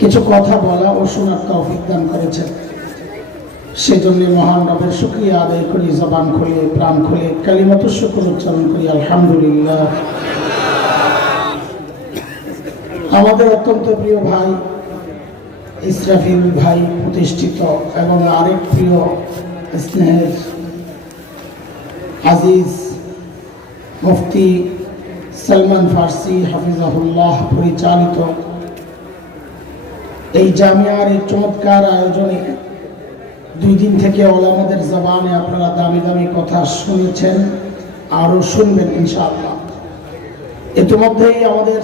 কিছু কথা বলা ও শোনার তৌফিক দান করেছেন। সেজন্য মহান রবের শুকরিয়া আদায় করি, জবান খুলে প্রাণ খুলে কালিমাতুশ শুকর উচ্চারণ করি আলহামদুলিল্লাহ। আমাদের অত্যন্ত প্রিয় ভাই ইসরাফিল ভাই প্রতিষ্ঠিত এবং আরেক প্রিয় স্নেহের আজিজ মুফতি সালমান ফার্সি হাফিজাহুল্লাহ পরিচালিত এই জামিয়ার এই চমৎকার আয়োজনে 2 দিন থেকে ওলামাদের জবানে আপনারা দামি দামি কথা শুনেছেন, আরও শুনবেন ইনশাআল্লাহ। ইতিমধ্যেই আমাদের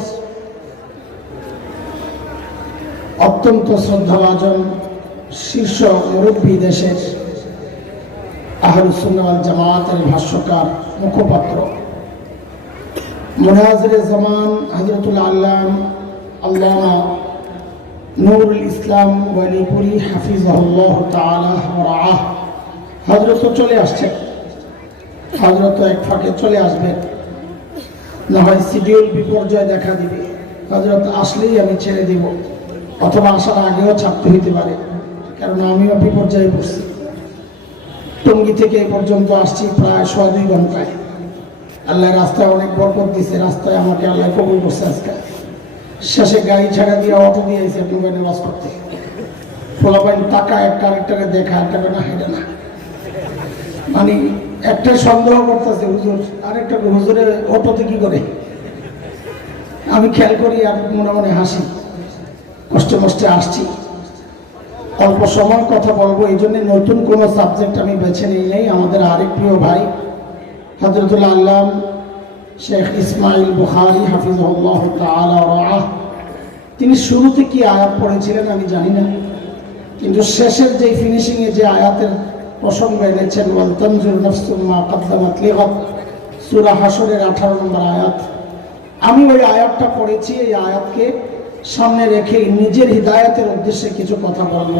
অত্যন্ত শ্রদ্ধাভাজন শীর্ষ মুরব্বী দেশের আহলুস সুন্নাহ ওয়াল জামাতের ভাষ্যকার মুখপাত্র মুনাজিরে জামান হযরতুল আল্লাম আল্লামা নূরুল ইসলাম ওয়ালিপুরি হাফিজাহুল্লাহ তাআলা ওয়া রাআহ হযরত চলে আসছেন। হযরত এক ফাঁকে চলে আসবেন, না হয় শিডিউল বিপর্যয় দেখা দিবে। হযরত আসলেই আমি ছেড়ে দিব, অথবা আসার আগেও ছাড়তে হইতে পারে, কারণ আমিও বিপর্যয়ে পড়ছি। টঙ্গী থেকে এই পর্যন্ত আসছি প্রায় 2.5 ঘন্টায়। আল্লাহ রাস্তায় অনেক বরকত দিছে, রাস্তায় আমাকে আল্লাহ কবুল করছে। আজকে শেষে গাড়ি ছাড়া দিয়ে অটো দিয়ে এসে মোবাইলে ওয়াজ করতে, ফলাফল টাকা একটা আরেকটাকে দেখা টাকা না হেঁটে না, মানে একটা সন্দেহ করতেছে হুজুর আরেকটা হুজুরের অটোতে কি করে। আমি খেয়াল করি আর মনে মনে হাসি, কষ্টে কষ্টে আসছি। অল্প সময় কথা বলবো, এই জন্য নতুন কোনো সাবজেক্ট আমি বেছে নিই নাই। আমাদের আরেক প্রিয় ভাই হযরতুল আল্লাম শেখ ইসমাইল বুখারী হাফিজাহুল্লাহ তাআলা ওয়া রাআহ, তিনি শুরুতে কি আয়াত পড়েছিলেন আমি জানি না, কিন্তু শেষের যে ফিনিশিংয়ে যে আয়াতের প্রসঙ্গ এনেছেন ওয়াল তানজুর নাফসুম মা কদ্দামাত লিগাদ, সূরা হাশরের 18 নম্বর আয়াত। আমি ওই আয়াতটা পড়েছি। এই আয়াতকে সামনে রেখে নিজের হিদায়াতের উদ্দেশ্যে কিছু কথা বলব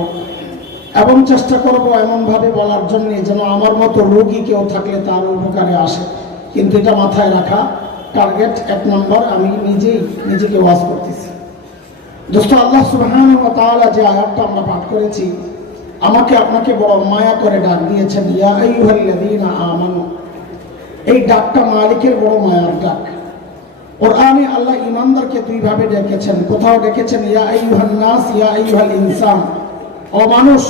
এবং চেষ্টা করব এমনভাবে বলার জন্য যেন আমার মতো রোগী কেউ থাকলে তার উপকারে আসে। কিন্তু এটা মাথায় রাখা, টার্গেট 1 নম্বর, আমি নিজেকে ওয়াজ করতেছি। দোস্ত, আল্লাহ সুবহানাহু ওয়া তাআলা যে আয়াতটা আমরা পাঠ করেছি, আমাকে আপনাকে বড় মায়া করে ডাক দিয়েছেন, ইয়া আইয়ুহাল্লাযীনা আমানু। এই ডাকটা মালিকের বড় মায়ার ডাক। কোরআনে আল্লাহ ঈমানদারকে 2 ভাবে ডেকেছেন। কোথাও ডেকেছেন ইয়া আইয়ুহান নাস, ইয়া আইয়ুহাল ইনসান, ও মানুষ।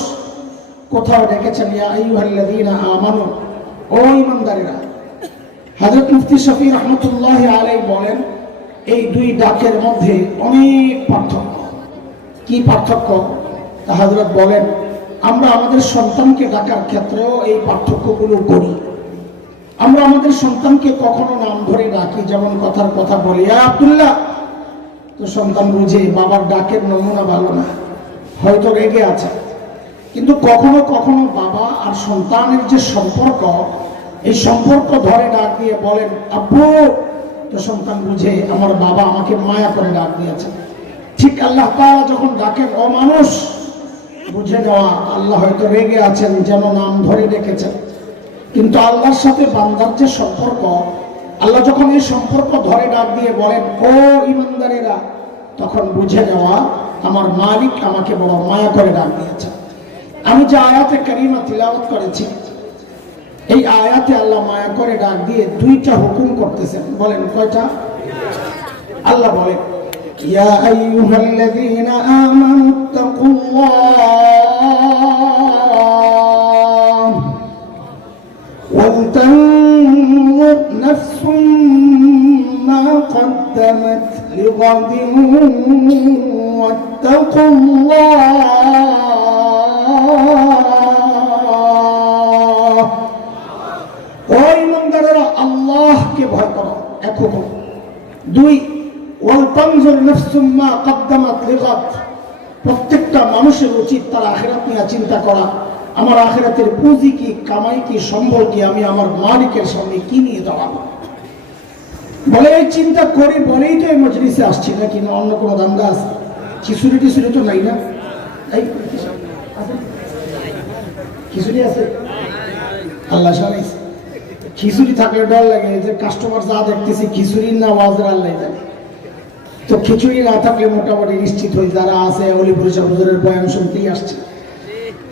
কোথাও ডেকেছেন ইয়া আইয়ুহাল্লাযীনা আমানু, ও ঈমানদারেরা। হযরত মুফতি শফি রাহমাতুল্লাহি আলাইহি বলেন, এই 2 ডাকের মধ্যে অনেক পার্থক্য। কি পার্থক্য? তা হযরত বলেন, আমরা আমাদের সন্তানকে ডাকার ক্ষেত্রেও এই পার্থক্যগুলো করি। আমরা আমাদের সন্তানকে কখনো নাম ধরে ডাকি, যেমন কথার কথা বলি, আব্দুল্লাহ, তো সন্তান বুঝে বাবার ডাকের নমুনা ভালো না, হয়তো রেগে আছে। কিন্তু কখনো কখনো বাবা আর সন্তানের যে সম্পর্ক, এই সম্পর্ক ধরে ডাক দিয়ে বলেন আব্বু, তো সন্তান বুঝে আমার বাবা আমাকে মায়া করে ডাক দিয়েছে। ঠিক আল্লাহ তাআলা যখন ডাকেন ও মানুষ, বুঝে নেওয়া আল্লাহ হয়তো রেগে আছেন, যেন নাম ধরে ডেকেছেন। কিন্তু আল্লাহর সাথে বান্দার যে সম্পর্ক, আল্লাহ যখন এই সম্পর্ক ধরে ডাক দিয়ে বলেন ও ঈমানদারেরা, তখন বুঝে নেওয়া আমার মালিক আমাকে বড় মায়া করে ডাক দিয়েছে। আমি যে আয়াতে কারিমা তিলাওয়াত করেছি, এই আয়াতে আল্লাহ মায়া করে ডাক দিয়ে 2টা হুকুম করতেছেন। বলেন কয়টা? আল্লাহ বলেন, ইয়া আইয়ুহাল্লাযীনা আমানুত্তাকুল্লাহ ওয়ালতানজুর নাফসুম মা কদ্দামাত লিগাদিন ওয়াত্তাকুল্লাহ। ও ঈমানদারেরা, আল্লাহকে ভয় করো, 1 হুকুম। 2, ওয়ালতানজুর নাফসুম মা কদ্দামাত লিগাদ, প্রত্যেকটা মানুষের উচিত তার আখিরাত নিয়ে চিন্তা করা। আমার আখিরাতের পুঁজি কি, কামাই কি, সম্বল কি, আমি আমার মালিকের সামনে কি নিয়ে দাঁড়াবো। বলে এই চিন্তা করি বলেই তো এই মজলিসে আসছি, নাকি না অন্য কোনো দাঙ্গা আছে? খিচুড়ি টিচুড়ি তো নাই না? এই খিচুড়ি আছে? আল্লাহ সারাইছে। খিচুড়ি থাকলে ডর লাগে যে কাস্টমার যা দেখতেছি খিচুড়ির না ওয়াজের, আল্লাহ জানে। তো খিচুড়ি না থাকলে মোটামুটি নিশ্চিত হই যারা আছে অলিপুর হুজুরের বয়ান শুনতেই আসছে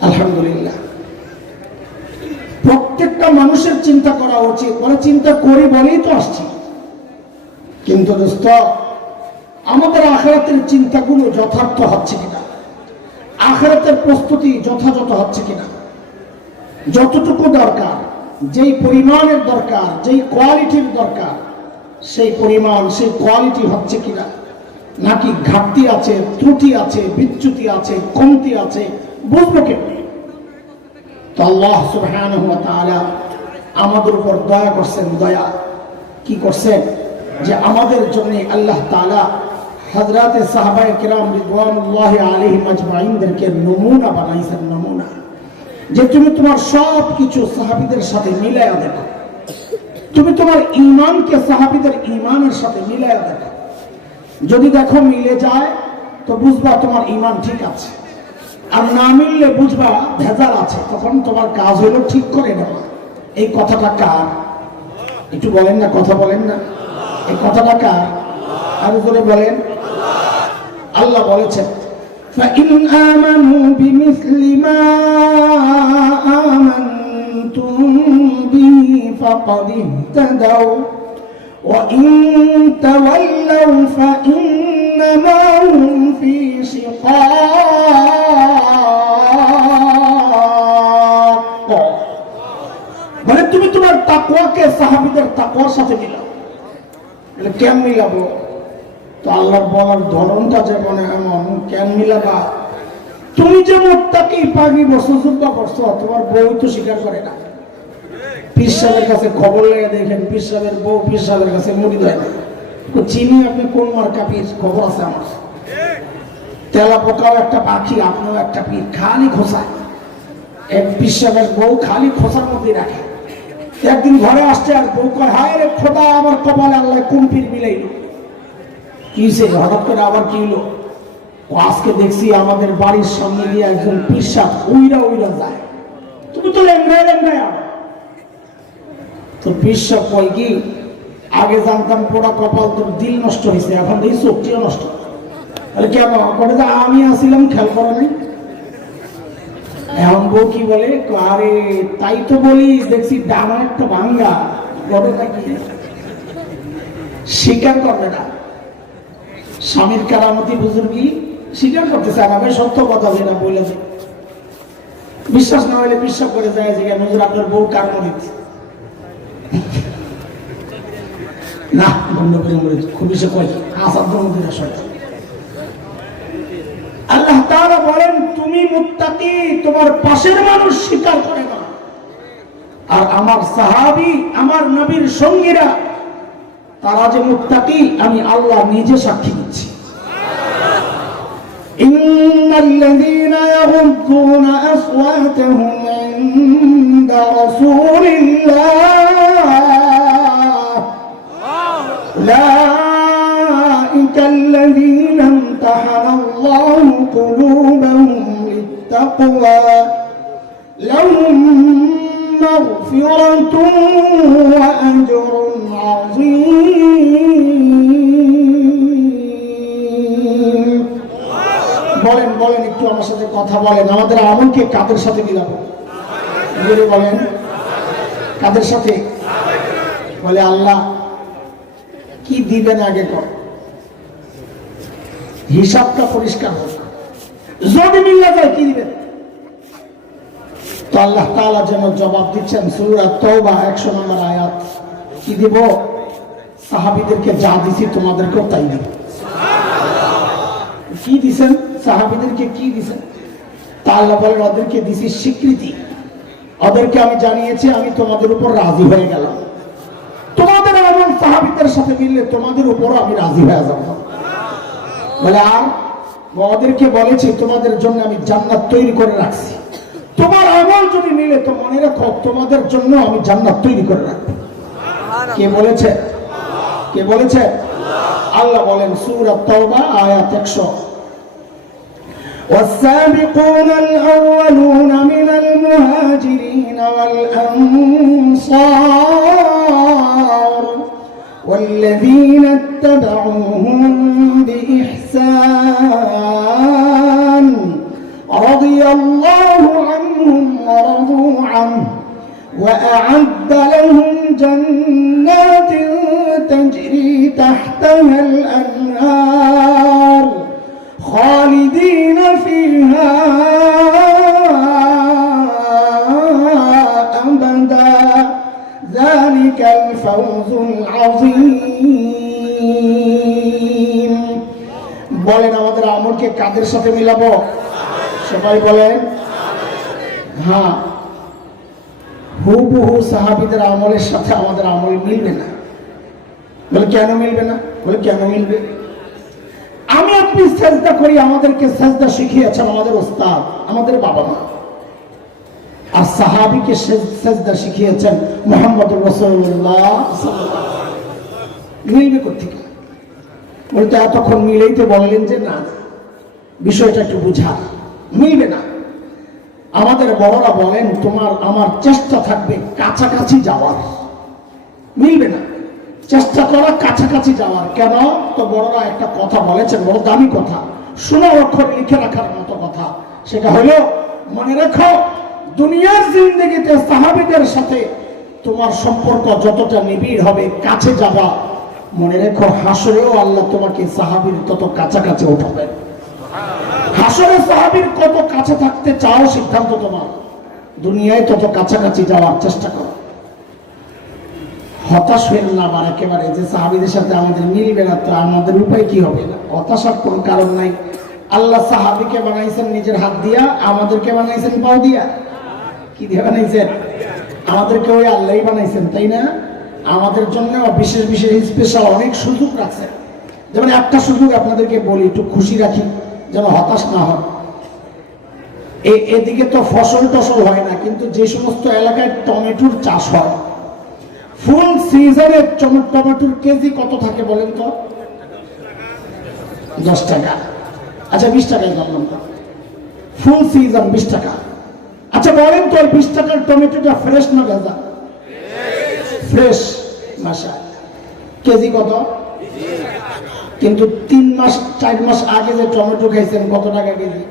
আলহামদুলিল্লাহ। প্রত্যেকটা মানুষের চিন্তা করা উচিত, বলে চিন্তা করি বলেই তো আসছি। কিন্তু দোস্ত, আমাদের আখিরাতের চিন্তাগুলো যথার্থ হচ্ছে কিনা, আখিরাতের প্রস্তুতি যথাযথ হচ্ছে কিনা, যতটুকু দরকার, যেই পরিমাণের দরকার, যেই কোয়ালিটির দরকার, সেই পরিমাণ সেই কোয়ালিটি হচ্ছে কিনা, নাকি ঘাটতি আছে, ত্রুটি আছে, বিচ্যুতি আছে, কমতি আছে, বুঝবো কেমনি? তো আল্লাহ সুবহানাহু ওয়া তাআলা আমাদের উপর দয়া করছেন। দয়া কি করছেন? যে আমাদের জন্য আল্লাহ তাআলা হযরতে সাহাবায়ে কিরাম রিদওয়ানুল্লাহি আলাইহিম আজমাইনদেরকে নমুনা বানাইছেন। নমুনা, যে তুমি তোমার সব কিছু সাহাবীদের সাথে মিলায়া দেখো, তুমি তোমার ঈমানকে সাহাবীদের ঈমানের সাথে মিলায়া দেখো। যদি দেখো মিলে যায় তো বুঝবা তোমার ঈমান ঠিক আছে, আর না মিললে বুঝবা ভেজাল আছে। তখন তোমার কাজ হলো ঠিক করে নেওয়া। এই কথাটা কার? একটু বলেন না, কথা বলেন না। এই কথাটা কার? আর উপরে বলেন। আল্লাহ বলেছেন, فَإِنْ آمَنُوا بِمِثْلِ مَا آمَنْتُمْ بِهِ فَقَدِ اهْتَدَوْا وَإِنْ تَوَلَّوْا فَإِنَّمَا هُمْ فِي شِقَاقٍ। মানে তুমি তোমার তাকওয়াকে সাহাবীদের তাকওয়ার সাথে মিলাও। এটা কেন মিলাবো? তো আল্লাহর বলার ধরনটা যেমন এমন, কেন মিলাবা? তুমি যে মুত্তাকি পাগি বসো, যুদ্ধা করছো, তোমার বউ তো স্বীকার করে না। পীর সাহেবের কাছে খবর লেগে দেখেন, পীর সাহেবের বউ পীর সাহেবের কাছে মুড়ি দেয় না। চিনি আপনি কোন মার্কা পীর? খবর আছে আমার। তেলা পোকাও একটা পাখি, আপনিও একটা পীর, খালি খোসায়। এক পীর সাহেবের বউ খালি খোসার মধ্যে রাখে। একদিন ঘরে আসছে আর বউ কয়, হায় রে খোদা, আমার কপালে আল্লাহ কোন পীর মিলাইল। কি সে হঠাৎ করে আবার কি হলো? আজকে দেখছি আমাদের বাড়ির সামনে দিয়ে একজন পীর সাহেব উইরা উইরা যায়। তুমি তো লেঙ্গায় লেঙ্গায়। তো পীর সাহেব কয় কি, আগে জানতাম পোড়া কপাল, তোর দিল নষ্ট হয়েছে, এখন দেখি চোখটিও নষ্ট। তাহলে কেন? করে যে আমি আসিলাম, খেয়াল করে নাই। এখন বউ কি বলে, আরে তাই তো বলি, দেখছি ডানা একটা ভাঙ্গা, ঘটনা কি? স্বীকার করবে না। স্বামীর কারামতি বুজুর্গি স্বীকার করতেছে, আমি সত্য কথা যেটা বলে। বিশ্বাস না হলে বিশ্বাস করে যায় যে হুজুর আপনার বউ কারণ দিচ্ছে না, বন্ধ করে খুবই সে কয় আসাদ মন্দিরের সাথে। আল্লাহ তাআলা বলেন, তুমি মুত্তাকি, তোমার পাশের মানুষ স্বীকার করে না। আর আমার সাহাবী, আমার নবীর সঙ্গীরা, তারা যে মুত্তাকি আমি আল্লাহ নিজে সাক্ষী দিচ্ছি। ইন্নাল্লাযীনা ইয়াগুদ্দুনা আসওয়াতাহুম ইনদা রাসূলিল্লাহ উলাইকাল্লাযীনা ইমতাহানাল্লাহু কুলুবাহুম লিত্তাকওয়া লাহুম মাগফিরাতুন ওয়া আজরুন আযীম। বলেন বলেন, একটু আমার সাথে কথা বলেন। আমাদের আমলকে কাদের সাথে মিলাবো? বলেন, কাদের সাথে? বলে আল্লাহ কি দিবেন আগে কর, হিসাবটা পরিষ্কার হোক। যদি মিল্লা যায় কি দিবেন? তো আল্লাহ তাআলা যেন জবাব দিচ্ছেন। সূরা তাওবা 100 নম্বর আয়াত। কি দিব? সাহাবীদেরকে যা দিছি তোমাদেরকেও তাই দিব। কি দিছেন? সাহাবীদেরকে কি দিছেন? তা আল্লাহ বলেন, ওদেরকে দিছি স্বীকৃতি। ওদেরকে আমি জানিয়েছি আমি তোমাদের উপর রাজি হয়ে গেলাম। তোমাদের এমন সাহাবীদের সাথে মিললে তোমাদের উপরও আমি রাজি হয়ে যাব। বলে আর ওদেরকে বলেছি তোমাদের জন্য আমি জান্নাত তৈরি করে রাখছি। তোমার আমল যদি মিলে তো মনে রাখো তোমাদের জন্য আমি জান্নাত তৈরি করে রাখবো। কে বলেছে? কে বলেছে? আল্লাহ বলেন সূরা তাওবা আয়াত 100। والسابقون الأولون من المهاجرين والأنصار والذين اتبعوهم بإحسان رضي الله عنهم ورضوا عنه وأعد لهم جنات تجري تحتها الأنهار خالدين فيها أبدا ذلك الفوز العظيم বলেন আমাদের আমলকে কাদের সাথে মিলাবো সবাই বলেন হ্যাঁ হুবহু সাহাবীদের আমলের সাথে আমাদের আমল মিলবে না বলে কেন মিলবে না বলে কেন মিলবে আমি আপনি সেজদা করি আমাদেরকে সেজদা শিখিয়েছেন আমাদের ওস্তাদ আমাদের বাবা মা আর সাহাবীকে সেজদা শিখিয়েছেন মুহাম্মদুর রাসূলুল্লাহ সাল্লাল্লাহু আলাইহি ওয়াসাল্লাম মিলবে কোত্থেকে বলতে এতক্ষণ মিলেইতে বললেন যে না বিষয়টা একটু বুঝা মিলবে না আমাদের বড়রা বলেন তোমার আমার চেষ্টা থাকবে কাছাকাছি যাওয়ার মিলবে না চেষ্টা করা কাছাকাছি যাওয়ার কেন তো বড়রা একটা কথা বলেছেন বড় দামি কথা শোনা অক্ষরে লিখে রাখার মতো কথা সেটা হলো মনে রাখো দুনিয়ার জিন্দেগিতে সাহাবীদের সাথে তোমার সম্পর্ক যতটা নিবিড় হবে কাছে যাবা মনে রেখো হাসরেও আল্লাহ তোমাকে সাহাবীর তত কাছাকাছি উঠাবেন হাসরে সাহাবীর কত কাছে থাকতে চাও সিদ্ধান্ত তোমার দুনিয়ায় তত কাছাকাছি যাওয়ার চেষ্টা করো হতাশ হয়ে না আবার একেবারে যে সাহাবীদের সাথে আমাদের মিলবে না তো আমাদের উপায় কি হবে না হতাশার কোনো কারণ নাই আল্লাহ সাহাবীকে বানাইছেন নিজের হাত দিয়া আমাদেরকে বানাইছেন পাও দিয়া কি দিয়ে বানাইছেন আমাদেরকে ওই আল্লাহই বানাইছেন তাই না আমাদের জন্য বিশেষ বিশেষ স্পেশাল অনেক সুযোগ রাখছেন যেমন একটা সুযোগ আপনাদেরকে বলি একটু খুশি রাখি যেন হতাশ না হয় এদিকে তো ফসল টসল হয় না কিন্তু যে সমস্ত এলাকায় টমেটোর চাষ হয় ফুল সিজনে টমেটোর কেজি কত থাকে বলেন তো 10 টাকা আচ্ছা 20 টাকাই বললাম ফুল সিজন 20 টাকা আচ্ছা বলেন তো 20 টাকার টমেটোটা ফ্রেশ না ভেজা ফ্রেশ মাশাআল্লাহ কেজি কত কিন্তু 3 মাস 4 মাস আগে যে টমেটো খাইছেন কত টাকা কেজি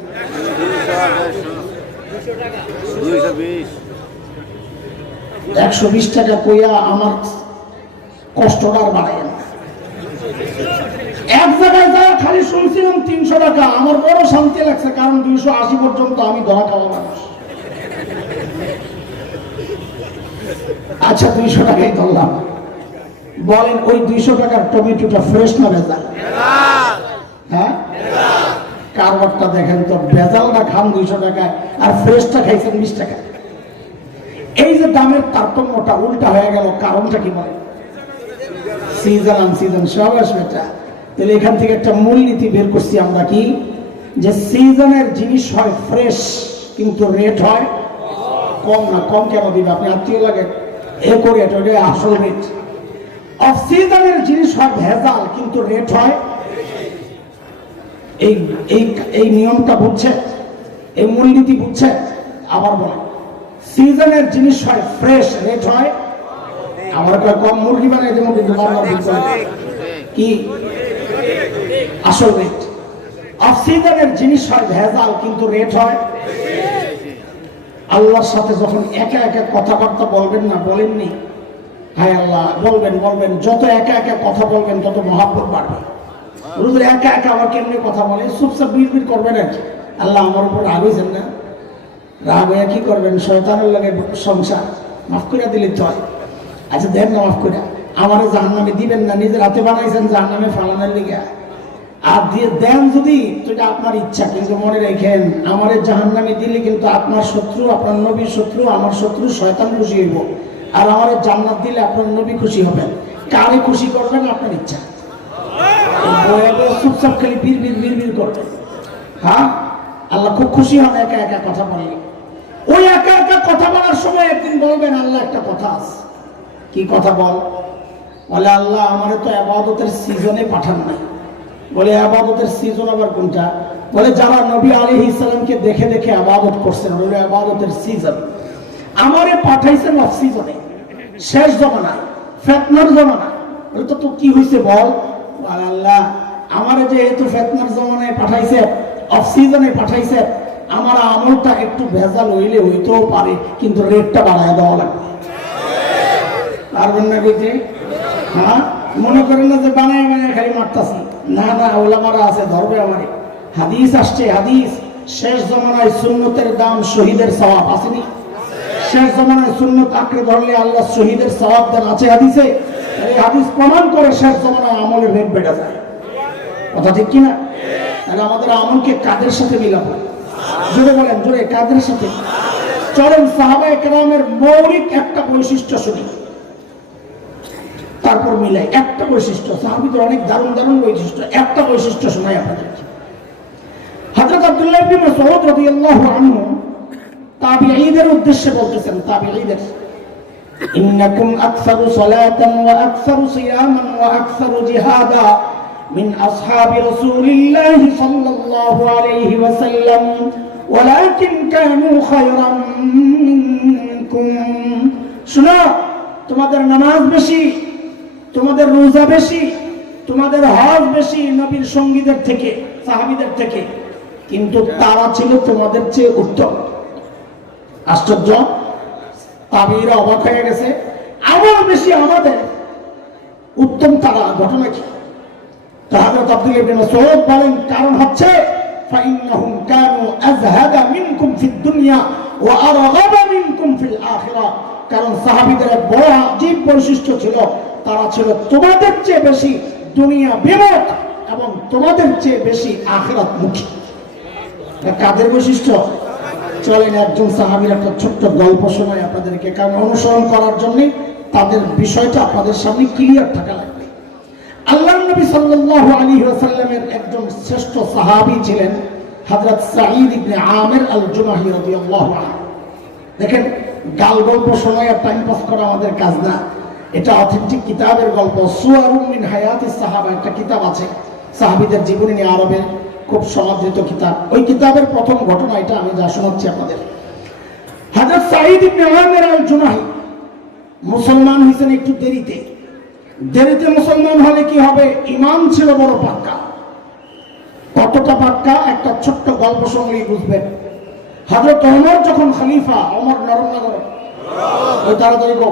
120 টাকা কইয়া আমার কষ্টটা আর বাড়ায় না এক জায়গায় যা খালি শুনছিলাম 300 টাকা আমার বড় শান্তি লাগছে কারণ 280 পর্যন্ত আমি ধরা খাওয়া মানুষ আচ্ছা 200 টাকাই ধরলাম বলেন ওই 200 টাকার টমেটোটা ফ্রেশ না ভেজাল হ্যাঁ কারবারটা দেখেন তো ভেজালটা খান 200 টাকায় আর ফ্রেশটা খাইছেন 20 টাকা এই যে দামের তারতম্যটা উল্টা হয়ে গেল কারণটা কি বলে সিজন সব আসবে তাহলে এখান থেকে একটা মূলনীতি বের করছি আমরা কি যে সিজনের জিনিস হয় ফ্রেশ কিন্তু রেট হয় কম না কম কেন দিবে আপনি আত্মীয় লাগে এ করে এটা আসল রেট অফ সিজনের জিনিস হয় ভেজাল কিন্তু রেট হয় এই নিয়মটা বুঝছে এই মূলনীতি বুঝছে আবার বলে সিজনের জিনিস হয় ফ্রেশ রেট হয় আমার কম মুরগি বানাই দেবো কিন্তু কি আসল রেট অফ সিজনের জিনিস হয় ভেজাল কিন্তু রেট হয় আল্লাহর সাথে যখন একা একা কথাবার্তা বলবেন না বলেননি হায় আল্লাহ বলবেন যত একা একা কথা বলবেন তত মহাব্বত বাড়বে রোজের একা একা আবার কেমনি কথা বলে চুপচাপ বিড়বিড় করবেন আর কি আল্লাহ আমার উপর রাগ হয়েছেন না রাগ হয়ে কি করবেন শয়তানের লাগে সংসার মাফ করে দিলে তো হয় আচ্ছা দেন না মাফ করে আমার জাহান্নামে দিবেন না নিজের হাতে বানাইছেন জাহান্নামে ফালানোর লিগে আর দিয়ে দেন যদি তো এটা আপনার ইচ্ছা কিন্তু মনে রেখেন আমার জাহান্নামে দিলে কিন্তু আপনার শত্রু আপনার নবীর শত্রু আমার শত্রু শয়তান খুশি হইব আর আমার জান্নাত দিলে আপনার নবী খুশি হবেন কারে খুশি করবেন আপনার ইচ্ছা চুপচাপ খালি বিড়বিড় করবেন হ্যাঁ আল্লাহ খুব খুশি হন একা একা কথা বললে ওই একা একা কথা বলার সময় একদিন বলবেন আল্লাহ একটা কথা আছে কি কথা বলে আল্লাহ আমারে তো ইবাদতের সিজনে পাঠান নাই বলে ইবাদতের সিজন আবার কোনটা বলে যারা নবী আলাইহিস সালামকে দেখে দেখে ইবাদত করছেন ওই ইবাদতের সিজন আমারে পাঠাইছেন অফ সিজনে শেষ জমানায় ফিতনার জমানা তো কি হয়েছে বল? আল্লাহ আমারে যেহেতু ফেতনার জমানায় পাঠাইছে, অফ সিজনে পাঠাইছে, আমার আমলটা একটু ভেজাল হইলে হইতেও পারে, কিন্তু রেটটা বাড়ায় দেওয়া লাগবে। পারবেন না বুঝে? হ্যাঁ, মনে করেন না যে বানায় বানায় খালি মারতাছি। না না, ওলামারা আছে, ধরবে আমারে। হাদিস আসছে, হাদিস শেষ জমানায় সুন্নতের দাম শহীদের সওয়াব আসেনি? শেষ জমানায় সুন্নত আঁকড়ে ধরলে আল্লাহ শহীদের সওয়াব দেন, আছে হাদিসে। এই হাদিস প্রমাণ করে শেষ জমানায় আমলের রেট বেড়ে যায়। কথা ঠিক কিনা? তাহলে আমাদের আমলকে কাদের সাথে মিলাবো? জোরে বলেন, জোরে, কাদের সাথে? চলেন সাহাবায়ে কেরামের মৌলিক একটা বৈশিষ্ট্য শুনি, তারপর মিলাই। একটা বৈশিষ্ট্য, সাহাবীদের অনেক দারুণ দারুণ বৈশিষ্ট্য, একটা বৈশিষ্ট্য শোনাই আপনাদেরকে। হযরত আব্দুল্লাহ ইবনে মাসউদ রাদিয়াল্লাহু আনহু তাবিঈদের উদ্দেশ্যে বলতেছেন, তাবিঈদের, ইন্নাকুম আকসারু সালাতান ওয়া আকসারু সিয়ামান ওয়া আকসারু জিহাদা মিন আসহাবি রাসূলিল্লাহি সাল্লাল্লাহু আলাইহি ওয়াসাল্লাম ওয়ালাকিন কানু খায়রাম মিনকুম। শুনো, তোমাদের নামাজ বেশি, তোমাদের রোজা বেশি, তোমাদের হজ বেশি নবীর সঙ্গীদের থেকে, সাহাবীদের থেকে, কিন্তু তারা ছিল তোমাদের চেয়ে উত্তম। আশ্চর্য! তাবিঈরা অবাক হয়ে গেছে, আমল বেশি আমাদের, উত্তম তারা। ঘটনা কি? হযরত আব্দুল্লাহ ইবনে মাসউদ বলেন, কারণ হচ্ছে ফাইন্নাহুম কানু আযহাদা মিনকুম ফিদ দুনিয়া ওয়া আরগাবা মিনকুম ফিল আখিরাহ। কারণ সাহাবীদের এক বড় আজীব বৈশিষ্ট্য ছিল, তারা ছিল তোমাদের চেয়ে বেশি দুনিয়া বিমুখ এবং তোমাদের চেয়ে বেশি আখিরাত মুখী। কাদের বৈশিষ্ট্য? চলেন একজন সাহাবীর একটা ছোট্ট গল্প শোনাই আপনাদেরকে, কারণ অনুসরণ করার জন্য তাদের বিষয়টা আপনাদের সামনে ক্লিয়ার থাকা লাগবে। আল্লাহর নবী সাল্লাল্লাহু আলাইহি ওয়াসাল্লামের একজন শ্রেষ্ঠ সাহাবী ছিলেন হযরত সাঈদ ইবনে আমির আল জুমাহি রাদিয়াল্লাহু আনহু। দেখেন, গাল গল্প শোনায় আর টাইম পাস করা আমাদের কাজ না, এটা অথেন্টিক কিতাবের গল্প। সুয়ারুম মিন হায়াতিস সাহাবা একটা কিতাব আছে, সাহাবীদের জীবনী নিয়ে, আরবের খুব সমাদৃত কিতাব। ওই কিতাবের প্রথম ঘটনা এটা, আমি যা শোনাচ্ছি আপনাদের। হযরত সাঈদ ইবনে আমির আল জুমাহি মুসলমান হয়েছেন একটু দেরিতে। দেরিতে মুসলমান হলে কি হবে? ঈমান ছিল বড় পাক্কা। কতটা পাক্কা? একটা ছোট্ট গল্প শুনলেই বুঝবেন। হযরত ওমর যখন খলিফা, ওমর নরম না গরম? ওই তাড়াতাড়ি গো,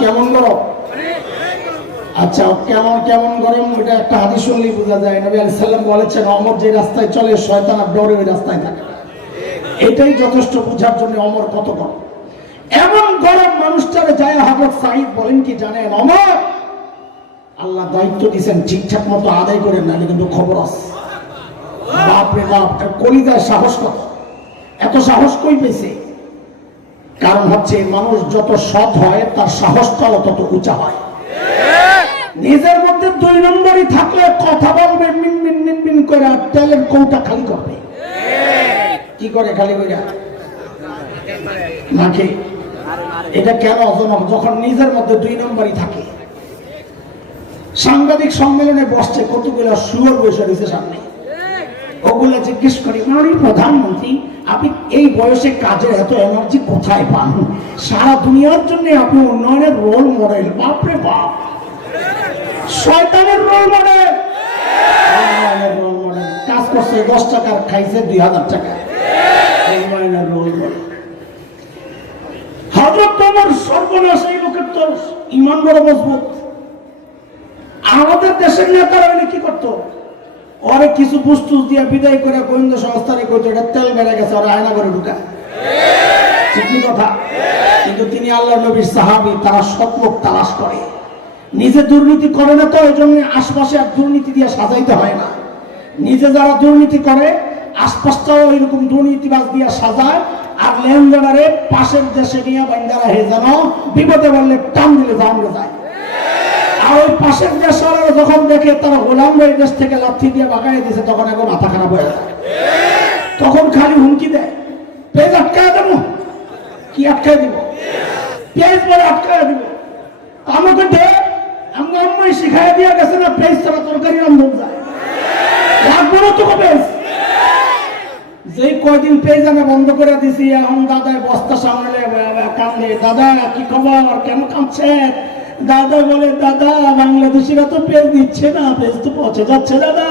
কেমন গরম? আচ্ছা, কেমন কেমন গরম ওইটা একটা হাদিস শুনলেই বোঝা যায়। নবী আলাইহিস সালাম বলেছেন, ওমর যে রাস্তায় চলে শয়তান আর ডরে ওই রাস্তায় থাকে। এটাই যথেষ্ট বোঝার জন্য ওমর কত গরম। এমন গরম মানুষটারে যায় হযরত সাঈদ বলেন কি জানেন, ওমর আল্লাহ দায়িত্ব দিয়েছেন, ঠিকঠাক মতো আদায় করেন, নাহলে কিন্তু খবর আছে। বাপরে বাপ, কলিজায় সাহস কত! এত সাহস কই পেয়েছে? কারণ হচ্ছে মানুষ যত সৎ হয় তার সাহসটাও তত উঁচা হয়। নিজের মধ্যে দুই নম্বরই থাকলে কথা বলবে মিন মিন মিন মিন করে, আর তেলের কৌটা খালি করবে। কি করে খালি করে? নাকি? এটা কেন? যখন নিজের মধ্যে দুই নম্বরই থাকে। সাংবাদিক সম্মেলনে বসছে, কতগুলো সুর বসে রয়েছে সামনে, ওগুলো জিজ্ঞেস করি, মাননীয় প্রধানমন্ত্রী, আপনি এই বয়সে কাজের এত এনার্জি কোথায় পান? সারা দুনিয়ার জন্য আপনি উন্নয়নের রোল মডেল। বাপরে বাপ, শয়তানের রোল মডেল। উন্নয়নের রোল মডেল। কাজ করছে 10 টাকার, খাইছে 2000 টাকা। উন্নয়নের রোল মডেল। হযরত ওমর সর্বনাশ, এই লোকের তো ঈমান বড় মজবুত। আমাদের দেশের নেতারা হইলে কি করতো? ওরে কিছু বস্তু দিয়ে বিদায় করে গোয়েন্দা সংস্থারে কইতো, এটা তেল বেড়ে গেছে, ওরা আয়না করে ঢুকায়। ঠিক কথা। কিন্তু তিনি আল্লাহর নবীর সাহাবী, তারা সৎ লোক তালাশ করে। নিজে দুর্নীতি করে না তো এই জন্য আশপাশে আর দুর্নীতি দিয়ে সাজাইতে হয় না। নিজে যারা দুর্নীতি করে আশপাশটাও ওইরকম দুর্নীতিবাজ দিয়ে সাজায়, আর লেনদেনারে পাশের দেশে নিয়ে বান্দারা হে যেন বিপদে বললে টান দিলে জানলে যায়। আর ওই পাশের দেশওয়ালারা যখন দেখে তারা গোলামরা এই দেশ থেকে লাথি দিয়ে বাগাই দিয়েছে, তখন এখন মাথা খারাপ হয়ে যায়। তখন খালি হুমকি দেয়, পেঁয়াজ আটকায় দেবো। কি আটকায় দিব? পেঁয়াজ বলে আটকায় দিব। আমাকে দে, আমি আম্মাই শিখাই দিয়ে গেছে না, পেঁয়াজ ছাড়া তরকারি রন্ধন যায়। লাগবো না তোকে পেঁয়াজ। যেই কয়দিন পেঁয়াজ আমি বন্ধ করে দিছি, এখন দাদা বস্তা সামনে কান্দে, দাদা কি খবর, কেন কাঁদছেন? দাদা বলে, দাদা বাংলাদেশিরা তো পেজ দিচ্ছে না, পেজ তো পচে যাচ্ছে দাদা।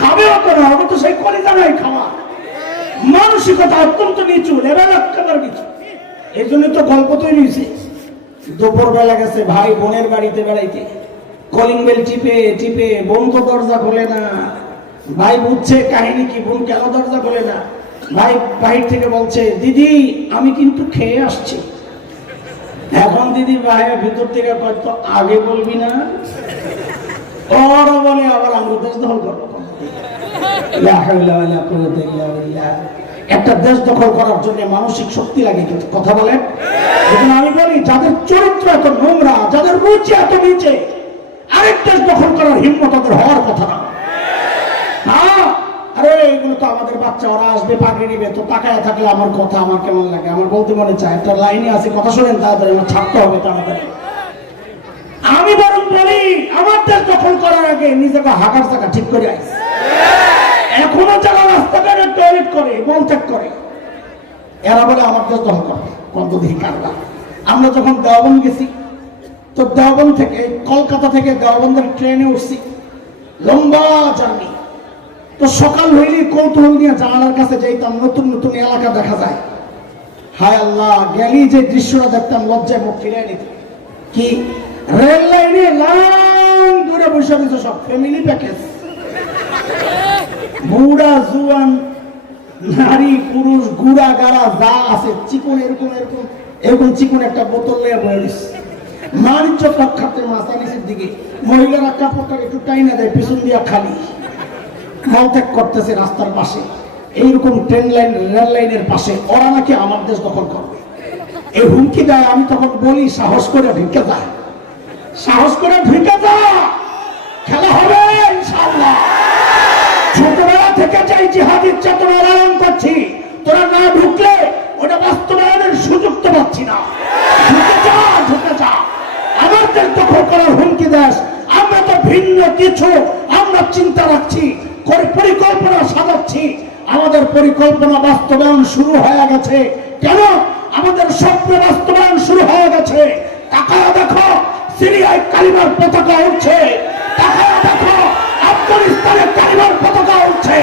খাবেও কেন, ওটা তো সেই কলিজা নাই খাওয়া। মানসিকতা অত্যন্ত নিচু, লেভেল একেবারে নিচু। এই জন্য তো গল্প তৈরি হয়েছে। দুপুর বেলা গেছে ভাই বোনের বাড়িতে বেড়াইতে, কলিং বেল টিপে টিপে বোন তো দরজা খোলে না। ভাই বুঝছে কাহিনী কি, বোন কেন দরজা খোলে না। ভাই বাহির থেকে বলছে, দিদি আমি কিন্তু খেয়ে আসছি। এখন দিদি ভাইয়ের ভিতর থেকে কত আগে বলবি না, ওরা বলে আবার আমরা দেশ দখল করবো। একটা দেশ দখল করার জন্য মানসিক শক্তি লাগে, কথা বলেন। আমি বলি যাদের চরিত্র এত নোংরা, যাদের রুচি এত নিচে, আরেক দেশ দখল করার হিম্মত তাদের হওয়ার কথা না। হ্যাঁ, আরে এগুলো তো আমাদের বাচ্চা, ওরা আসবে পাগড়ি নিবে, তো তাকায় থাকলে আমার কথা আমার কেমন লাগে, আমার বলতে মনে চায়। একটা লাইনে আছে, কথা শোনেন তাড়াতাড়ি, আমার ছাড়তে হবে তাড়াতাড়ি। আমি বরং বলি আমার দেশ দখল করার আগে নিজেকে হাঁটার জায়গা ঠিক করে আইস। এখনো যারা রাস্তাঘাটে টয়লেট করে, মলত্যাগ করে, এরা বলে আমার দেশ দখল করবে। কত দেখি কারবার। আমরা যখন দেওবন্দ গেছি, তো দেওবন্দ থেকে কলকাতা থেকে দেওবন্দের ট্রেনে উঠছি, লম্বা জার্নি। তো সকাল হইলে কৌতূহল নিয়ে জানালার কাছে যাইতাম, নতুন নতুন এলাকা দেখা যায়। হায় আল্লাহ, গেলি যে দৃশ্যটা দেখতাম লজ্জায় মুখ ফিরাই নিত। কি রেল লাইনে লাইন দূরে বসে দিচ্ছে সব ফ্যামিলি প্যাকেজ, বুড়া জুয়ান নারী পুরুষ গুড়া গাড়া যা আছে, চিকন এরকম এরকম এরকম চিকন একটা বোতল নিয়ে বয়ে দিচ্ছে। মানিজ্য রক্ষার্থে মাথা নিচের দিকে মহিলারা কাপড়টা একটু টাইনা দেয়, পিছন দিয়া খালি মলত্যাগ করতেছে রাস্তার পাশে। এইরকম ট্রেন লাইন রেল লাইনের পাশে ওরা নাকি আমার দেশ দখল করবে, এই হুমকি দেয়। আমি তখন বলি সাহস করে ঢুকে যা, সাহস করে ঢুকে যা, খেলা হবে ইনশাআল্লাহ। ছোটবেলা থেকে যাই জিহাদের চেতনা লালন করছি, তোরা না ঢুকলে ওটা বাস্তবায়নের সুযোগ তো পাচ্ছি না। ঢুকে যা, ঢুকে যা। আমার দেশ দখল করার হুমকি দেশ। আমরা তো ভিন্ন কিছু, আমরা চিন্তা রাখছি, পরিকল্পনা সাজাচ্ছি। আমাদের পরিকল্পনা বাস্তবায়ন শুরু হয়ে গেছে। কেন? আমাদের স্বপ্ন বাস্তবায়ন শুরু হয়ে গেছে। তাকায় দেখো, সিরিয়ায় কালিমার পতাকা উঠছে। তাকায় দেখো, আফগানিস্তানে কালিমার পতাকা উঠছে।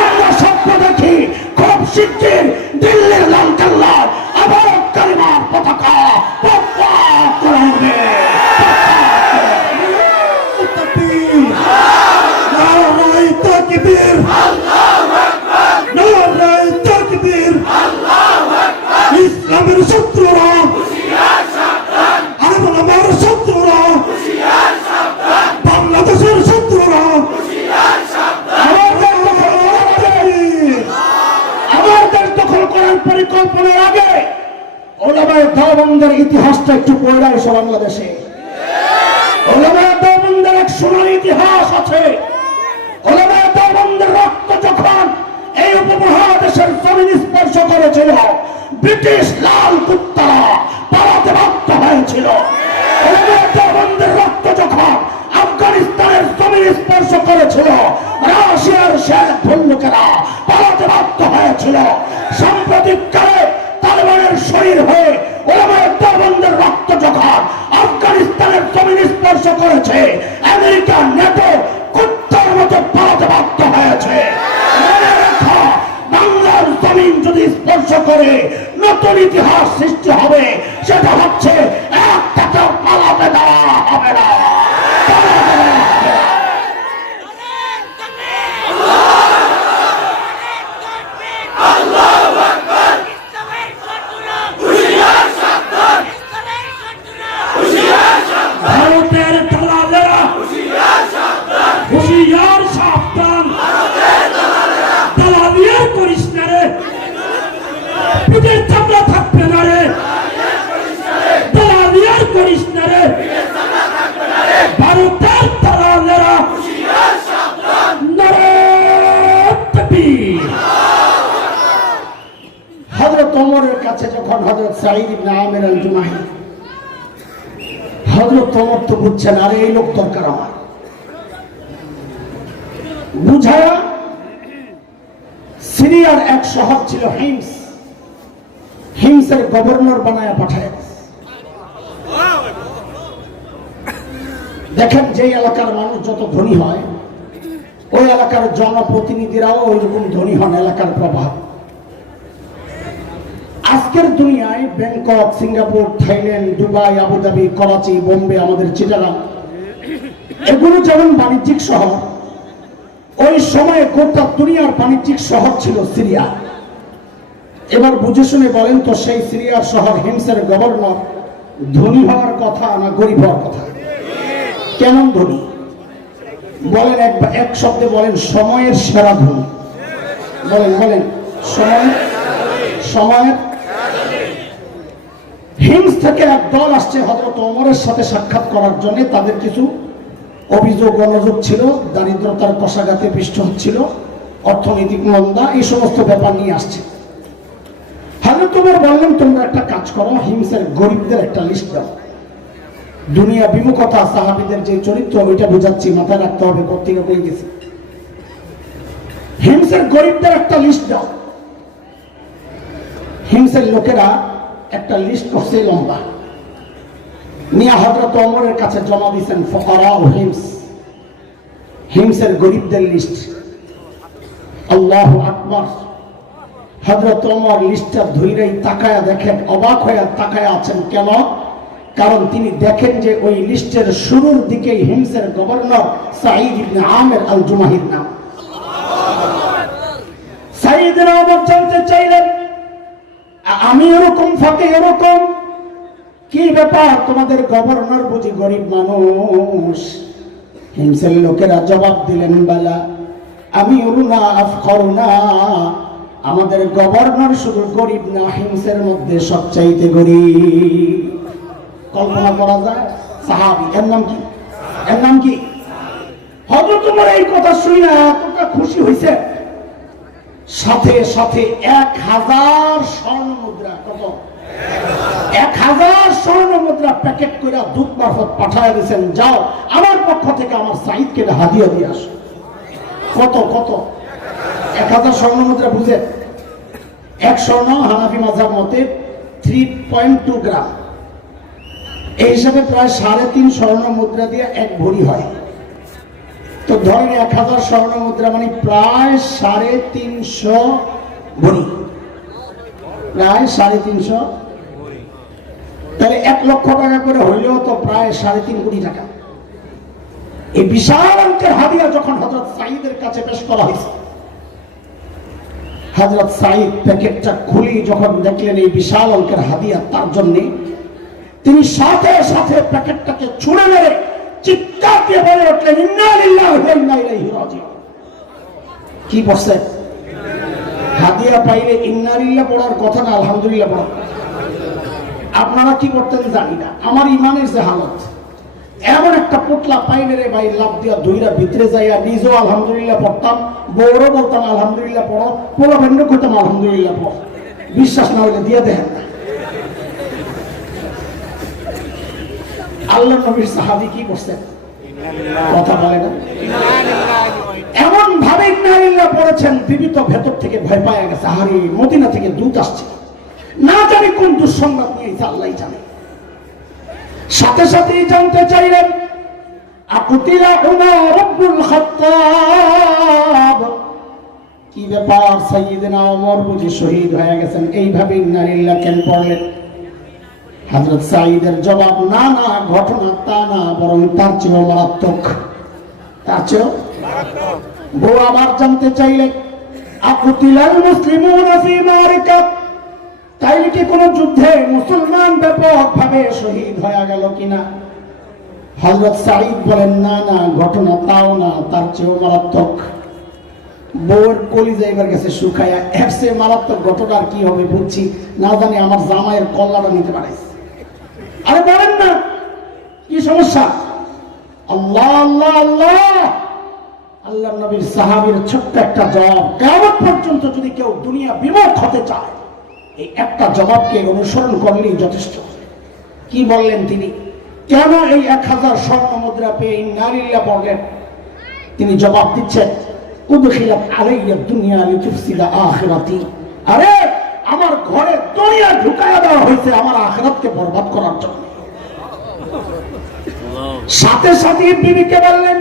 আমরা স্বপ্ন দেখি খুব শিগগির দিল্লির লালকেল্লার আবার কালিমার পতাকা ইসলামের শত্রুরা, আমার শত্রুরা, বাংলাদেশের শত্রুরা, আমার দেশ দখল করার পরিকল্পনার আগে ওলামায়ে দেওবন্দের ইতিহাসটা একটু পড়ে আসো। বাংলাদেশে ওলামায়ে দেওবন্দের এক সোনার ইতিহাস আছে। ওলামায়ে দেওবন্দের রক্ত যখন এই উপমহাদেশের জমিন স্পর্শ করেছিল, ব্রিটিশ লাল কুত্তারা পালাতে বাধ্য হয়েছিল। ওলামায়ে দেওবন্দের রক্ত যখন আফগানিস্তানের জমিন স্পর্শ করেছিল, রাশিয়ার শেখ ভল্লুকেরা পালাতে বাধ্য হয়েছিল। সাম্প্রতিককালে তালেবানের শরীর হয়ে ওলামায়ে দেওবন্দের রক্ত যখন আফগানিস্তানের জমিন স্পর্শ করেছে, আমেরিকা নেটো কুত্তার মতো পালাতে বাধ্য হয়েছে। মনে রাখো, বাংলার জমিন যদি স্পর্শ করে নতুন ইতিহাস সৃষ্টি হবে। সেটা হচ্ছে একটা পালাতে দেওয়া হবে না। ভারতের দালালেরা হুঁশিয়ার সাবধান, দালালিয়ার করিস না রে, পিঠের চামড়া থাকবে না রে, দালালিয়ার করিস না রে। ভারতের দালালেরা হযরত ওমরের কাছে যখন হযরত সাঈদ ইবনে আমির আল জুমাহি, হযরত ওমর তো বুঝছেন, আরে এই লোক দরকার আমার, বুঝায়া সিরিয়ার এক শহর ছিল হিমস। হিমসের গভর্নর বানায় পাঠায়। দেখেন যে এলাকার মানুষ যত ধনী হয় ওই এলাকার জনপ্রতিনিধিরাও ওই রকম ধনী হন এলাকার প্রভাব। আজকের দুনিয়ায় Bangkok, Singapore, Thailand, Dubai, Abu Dhabi, Karachi, Bombay, আমাদের চিটাগাং, এগুলো যেমন বাণিজ্যিক শহর, ওই সময়ে গোটা দুনিয়ার বাণিজ্যিক শহর ছিল সিরিয়া। এবার বুঝে শুনে বলেন তো সেই সিরিয়ার শহর হিমসের গভর্নর ধনী হওয়ার কথা না গরিব হওয়ার কথা? কেমন ধনী বলেন? এক শব্দে বলেন, সময়ের সেরা ধনী। বলেন বলেন, সময়ের। হিমস থেকে এক দল আসছে হযরত ওমরের সাথে সাক্ষাৎ করার জন্য। তাদের কিছু অভিযোগ অনযোগ ছিল, দারিদ্রতার কষাঘাতে পিষ্ট হচ্ছিল, অর্থনৈতিক মন্দা, এই সমস্ত ব্যাপার নিয়ে আসছে। হযরত ওমর বললেন, তোমরা একটা কাজ করো, হিমসের গরিবদের একটা লিস্ট দাও। দুনিয়া বিমুখতা সাহাবীদের যে চরিত্র ওইটা বোঝাচ্ছি, মাথায় রাখতে হবে, কোত্থেকে পেয়ে গেছে। হিমসের গরিবদের একটা লিস্ট দাও। হিমসের লোকেরা একটা লিস্ট করছে লম্বা, নিয়ে হযরত ওমরের কাছে জমা দিয়েছেন। ফুকারা ও হিমস, হিমসের গরিবদের লিস্ট। আল্লাহু আকবার। হযরত ওমর লিস্টটা ধইরাই তাকায়া দেখেন, অবাক হয়ে তাকায়া আছেন। কেন? কারণ তিনি দেখেন যে ওই লিস্টের শুরুর দিকেই হিমসের গভর্নর সাঈদ ইবনে আমির আল জুমাহির নাম। সাঈদ ওমর জানতে চাইলেন, আমি এরকম ফাঁকে এরকম কি ব্যাপার, তোমাদের গভর্নর বুঝি গরিব মানুষ? হিমসের লোকেরা জবাব দিলেন, বালা আমি উরুনা আফকরুনা, আমাদের গভর্নর শুধু গরিব না, হিমসের মধ্যে সবচাইতে গরিব। কল্পনা করা যায়? সাহাবী, এর নাম কি? এর নাম কি? হযরত ওমর এই কথা শুনে এতটা খুশি হইছে, সাথে সাথে 1000 স্বর্ণ মুদ্রা, কত? 1000 স্বর্ণ মুদ্রা প্যাকেট করে দূত মারফত পাঠায় দিয়েছেন, যাও আমার পক্ষ থেকে আমার সাঈদকে হাদিয়া দিয়ে আসো। কত কত? 1000 স্বর্ণ মুদ্রা। বুঝে, এক স্বর্ণ হানাফি মাযহাব মতে 3.2 গ্রাম, এই হিসাবে প্রায় 3.5 স্বর্ণ মুদ্রা দিয়ে 1 ভরি হয়। তো ধরেন 1000 স্বর্ণ মুদ্রা মানে প্রায় 350 ভরি, প্রায় 350। তাহলে 1 লক্ষ টাকা করে হইলেও তো প্রায় 3.5 কোটি টাকা। এই বিশাল অঙ্কের হাদিয়া যখন হযরত সাঈদের কাছে পেশ করা হয়েছে, হযরত সাঈদ প্যাকেটটা খুলি যখন দেখলেন এই বিশাল অঙ্কের হাদিয়া তার জন্য, তিনি সাথে সাথে প্যাকেটটাকে ছুঁড়ে মেরে চিৎকার দিয়ে বলে উঠলেন, ইন্না লিল্লাহি ওয়া ইন্না ইলাইহি রাজিউন। কি বলছে? হাদিয়া পাইলে ইন্না লিল্লাহ পড়ার কথা না আলহামদুলিল্লাহ পড়া। আপনারা কি করতেন জানি না, আমার ইমানের যে হালত, এমন একটা পোটলা পাইলে রে ভাই, লাভ দিয়া দুইরা ভিতরে যাইয়া নিজেও আলহামদুলিল্লাহ পড়তাম, বউরও বলতাম আলহামদুলিল্লাহ পড়ো, পোলা ভেন্ড করতাম আলহামদুলিল্লাহ পড়। বিশ্বাস না হইলে দিয়ে দেখেন না। আল্লাহর নবীর সাহাবী কি করছেন? কথা বলে না, এমন ভাবে ইন্না লিল্লাহ পড়েছেন, বিবি তো ভেতর থেকে ভয় পায় গেছে। আরে মদিনা থেকে দূত আসছে, না জানি কোন দুঃসংবাদ নিয়েছে, আল্লাহই জানে। সাথে সাথেই জানতে চাইলেন, আকুতিলা উমর ইবনুল খাত্তাব, কি ব্যাপার, সাইয়্যিদনা ওমর বুঝি শহীদ হয়ে গেছেন? এইভাবে ইন্না লিল্লাহ কেন পড়লেন? হযরত সাঈদের জবাব, না না, ঘটনা তা না, বরং তার চেয়েও মারাত্মক। তার চেয়েও মারাত্মক। বউ আবার জানতে চাইলেন, আকুতিলাল মুসলিমুনা ফি মারিকা, তাইলে কি কোন যুদ্ধে মুসলমান ব্যাপকভাবে শহীদ হয়ে গেল কিনা? হযরত সাঈদ বলেন, না না, ঘটনা তাও না, তার চেয়েও মারাত্মক। বউর কলিজা এবার গেছে শুকায়া, এর চেয়ে মারাত্মক ঘটনা আর কি হবে বুঝছি, না জানি আমার জামাইয়ের কল্লাটা নিতে পারে। আরে বলেন না, কি সমস্যা? আল্লাহ আল্লাহ আল্লাহ। আল্লাহর নবীর সাহাবীর ছোট্ট একটা জবাব, কিয়ামত পর্যন্ত যদি কেউ দুনিয়া বিমুখ হতে চায়, এই একটা জবাবকে অনুসরণ করলেই যথেষ্ট। কি বললেন তিনি? কেন এই 1000 স্বর্ণ মুদ্রা পেয়ে ইন্না লিল্লাহ পড়লেন? তিনি জবাব দিচ্ছেন, উদখিলাত আলাইয়া দুনিয়া লিতুফসিদা আখিরাতি। আরে আমার ঘরে দুনিয়া ঢুকায়া দেওয়া হয়েছে আমার আখিরাতকে বরবাদ করার জন্য। সাথে সাথে বিবিকে বললেন,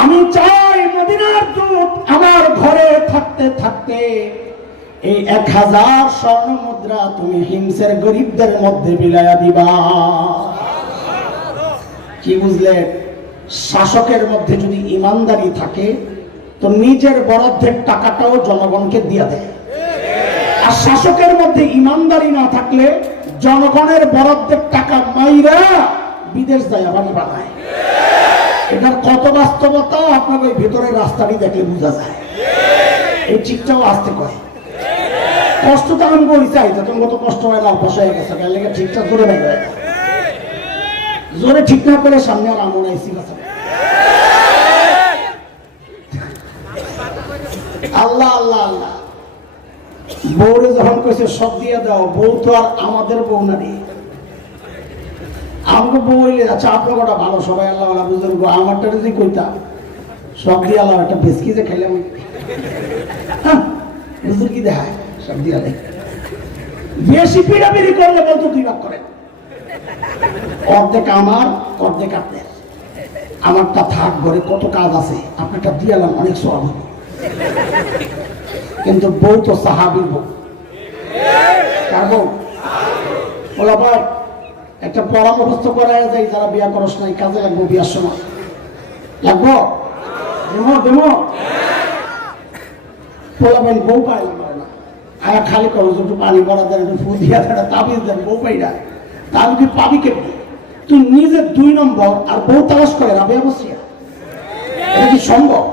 আমি চাই মদিনার দূত আমার ঘরে থাকতে থাকতে এই 1000 স্বর্ণ মুদ্রা তুমি হিমসের গরিবদের মধ্যে বিলায়া দিবা। কি বুঝলে? শাসকের মধ্যে যদি ইমানদারি থাকে তো নিজের বরাদ্দের টাকাটাও জনগণকে দিয়ে দেয়, আর শাসকের মধ্যে ইমানদারি না থাকলে জনগণের বরাদ্দের টাকা মাইরা বিদেশ যায় বাড়ি বানায়। এটার কত বাস্তবতা আপনার ওই ভেতরের রাস্তাটি দেখলে বোঝা যায়। এই চিকটাও আসতে কয় কষ্ট তো আমি বলি চাই, তখন কত কষ্ট হয় না, অভ্যাস হয়ে গেছে, লেগে ঠিকঠাক করে বের হয়, জোরে ঠিক না করে সামনে আর আমন আইসি আছে। আল্লাহ আল্লাহ আল্লাহ। বউরে যখন কইছে সব দিয়ে দাও, বউ তো আর আমাদের বউ না রে, আমাকে বউ হইলে আচ্ছা আপনার কটা ভালো সবাই আল্লাহ আল্লাহ বুঝলেন, আমারটা যদি কইতা সব দিয়ে আল্লাহ একটা বেশকি যে খাইলাম বুঝলেন কি দেখায় সব দিয়ে আল্লাহ। বেশি পিড়াপিড়ি করলে বলতো 2 ভাগ করেন, অর্ধেক আমার অর্ধেক আপনার, আমারটা থাক ঘরে কত কাজ আছে, আপনারটা দিয়ে আলাম অনেক সব। কিন্তু বউ তো সাহাবীর বউ, কার বউ? বলা ভাই একটা পরামর্শ করা যায়, যারা বিয়া করস নাই কাজে লাগবো, বিয়ার সময় লাগবো দেমো দেমো বলাবেন, বউ পাইলাম না আয়া খালি করো একটু পানি ভরা দেন, একটু ফু দিয়া দেন, তাবিজ দেন, বউ পাইরা তার কি পাবি কেমনি? তুই নিজে 2 নম্বর আর বউ তালাশ করে রাবে বসিয়া, এটা কি সম্ভব?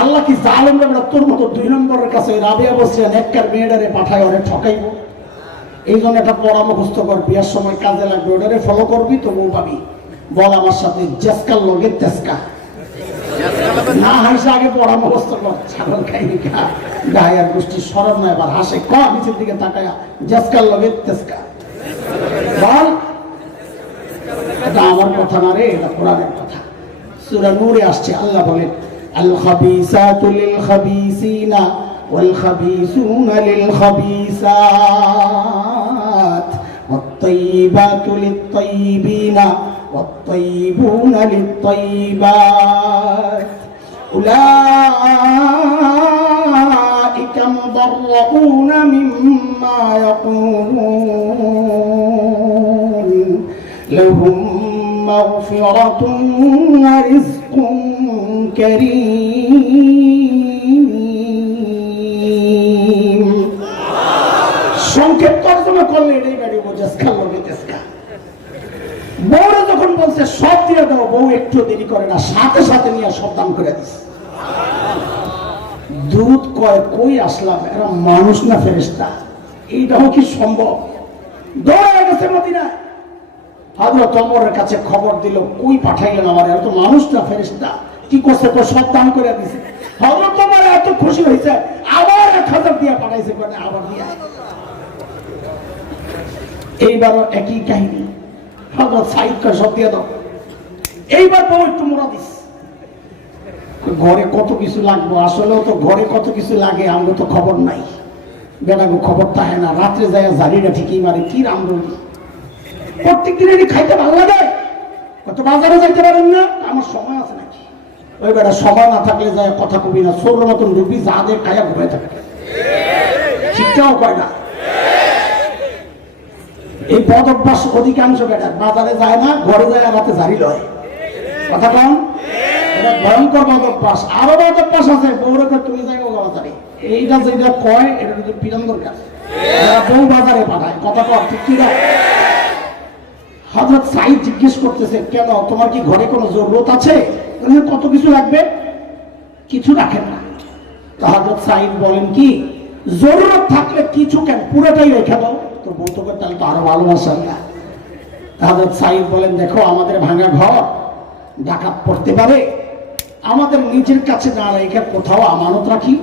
আল্লাহ কি জালেম না তোর মতো 2 নম্বরের কাছে রাবিয়া বসিয়া নেককার মেয়েটারে পাঠায় ওরে ঠকাইব? এই জন্য একটা পরামর্শ কর, বিয়ার সময় কাজে লাগবে, ওটারে ফলো করবি তো বউ পাবি। বল আমার সাথে জেসকার লগে তেসকা না হাসে আগে পরামর্শ কর, ছাগল খাইনি খা গায়ের গোষ্ঠী সরব না, এবার হাসে ক নিচের দিকে তাকায়া জেসকার লগে তেসকা বল। এটা আমার কথা না রে, এটা কোরআনের কথা। সূরা নূরে আসছে, আল্লাহ বলেন আল খাবিসাতু লিল খাবিসিনা ওয়াল খাবিসুনা লিল খাবিসাত ওয়াত তাইয়িবাতু লিত তাইয়িবিনা ওয়াত তাইয়িবুনা লিত তাইয়িবাত উলাইকা মুবাররাউনা মিম্মা ইয়াকুলুন লাহুম মাগফিরাতুন ওয়া রিজকুন কারীম। সংক্ষেপ তর্জমা করলে এটাই গাড়ি বোঝাসকা লগে তেসকা। বউরা যখন বলছে সব দিয়ে দাও, বউ একটু দেরি করে না, সাথে সাথে নিয়ে সব দান করে দিছে। দুধ কয় কই আসলাম, এরা মানুষ না ফেরেশতা? এইটাও কি সম্ভব? দৌড়ে গেছে মদিনায়, হযরত ওমরের কাছে খবর দিল, কই পাঠাইলেন আমার, এরা তো মানুষ না ফেরেশতা? কি করছে? সব দান করে দিছে। হযরত ওমর এত খুশি হয়েছে, আবার 1000 দিয়ে পাঠাইছে, মানে আবার দিয়ে। এইবারও একই কাহিনী, হযরত সাইদ কে সব দিয়ে দাও। এইবার বউ একটু মোড়া দিস, ঘরে কত কিছু লাগবে, আসলেও তো ঘরে কত কিছু লাগে, আমরা তো খবর নাই, বেটাগো খবর থাকে না, রাত্রে যায় জারিটা ঠিকই মারে, কি রামরুলি প্রত্যেক দিন খাইতে ভালো লাগে, কত বাজারে যাইতে পারেন না, আমার সময় আছে নাকি? ওই বেটা সময় না থাকলে যায় কথা কবি না, সৌর মতন ডুবি যা দিয়ে খাইয়া ঘুরে থাকে, শিক্ষাও কয় না। এই বদ অভ্যাস অধিকাংশ বেটার, বাজারে যায় না, ঘরে যায় রাতে জারি লয়, কথা কন, এটা ভয়ঙ্কর বদ অভ্যাস। আরো বদ অভ্যাস আছে, বউরে তুমি যাই বাজারে, এইটা যেটা কয় এটা কিন্তু পিরান দরকার, বউ বাজারে পাঠায়, কথা কর ঠিক কি না? হযরত সাইদ জিজ্ঞেস করতেছে, কেন তোমার কি ঘরে কোনো জরুরত আছে? কত কিছু লাগবে? কিছু রাখেন না। তো হযরত সাইদ বলেন, কি জরুরত থাকলে কিছু কেন, পুরোটাই রেখে দাও। তো বলতে পারে তাহলে তো আরো ভালোবাসা না। হযরত সাইদ বলেন, দেখো আমাদের ভাঙা ঘর ডাকাত পড়তে পারে, আমাদের নিজের কাছে না রেখে কোথাও আমানত রাখি,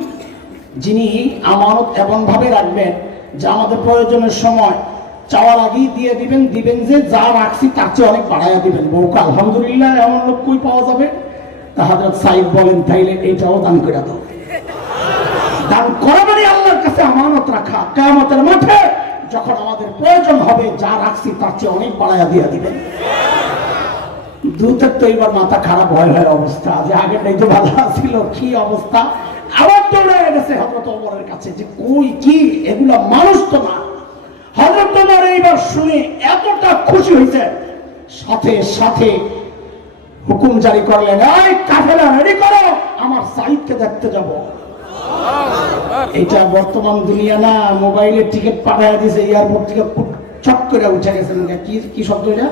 যিনি আমানত এমন ভাবে রাখবেন যে আমাদের প্রয়োজনের সময় চাওয়ার আগেই দিয়ে দিবেন, দিবেন যে যা রাখছি তার চেয়ে অনেক বাড়াইয়া দিবেন। বউকে আলহামদুলিল্লাহ এমন লোক কই পাওয়া যাবে? তা হযরত সাইদ বলেন, তাইলে এইটাও দান করে দাও। দান করা মানে আল্লাহর কাছে আমানত রাখা, কিয়ামতের মাঠে যখন আমাদের প্রয়োজন হবে যা রাখছি তার চেয়ে অনেক বাড়াইয়া দিয়ে দিবেন। দূতের তো এবার মাথা খারাপ হয়ে অবস্থা, যে আগেটাই তো ভালো ছিল, কি অবস্থা। আবার দৌড়ে গেছে হযরত ওমরের কাছে যে কই কি এগুলা মানুষ তো না। হযরত ওমর এইবার শুনে এতটা খুশি হয়েছে, সাথে সাথে হুকুম জারি করলেন, এই কাফেলা রেডি করো, আমার সাইদকে দেখতে যাব। এটা বর্তমান দুনিয়া না, মোবাইলের টিকিট পাঠায় দিয়েছে, এয়ারপোর্ট থেকে চক করে উঠে গেছেন। কি কি শব্দ এটা?